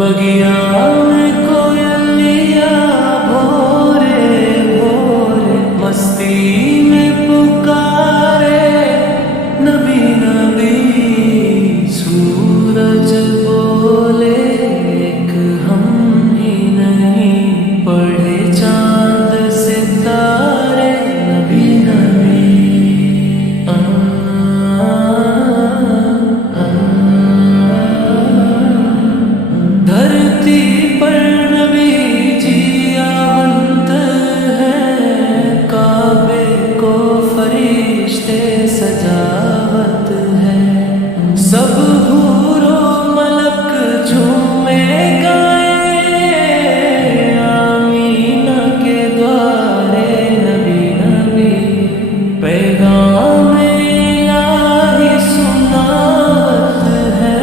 बगिया में कोयलिया भोरे भोरे मस्ती में पुकारे नबी नबी। सूरज बोले एक हम ही नहीं, पढ़े चांद सितारे नबी नबी। धरती पर नबी जी आवंत है, काबे को फरिश्ते सजावत है। सब हूरो मलक झूमे गाए, आमीना के द्वारे नबी नबी। पैगाम इलाही सुनावत है,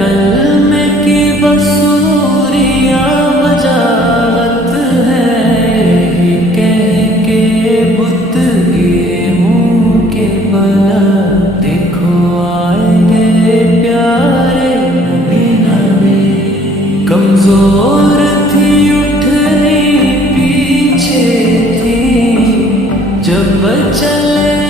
कलमे की बसूरियां बजावत है। यही कह के बुत गिरे मुंह के बला, देखो आएंगे प्यारे नबी नबी। कमजोर थी उठनी पीछे थी, जब चले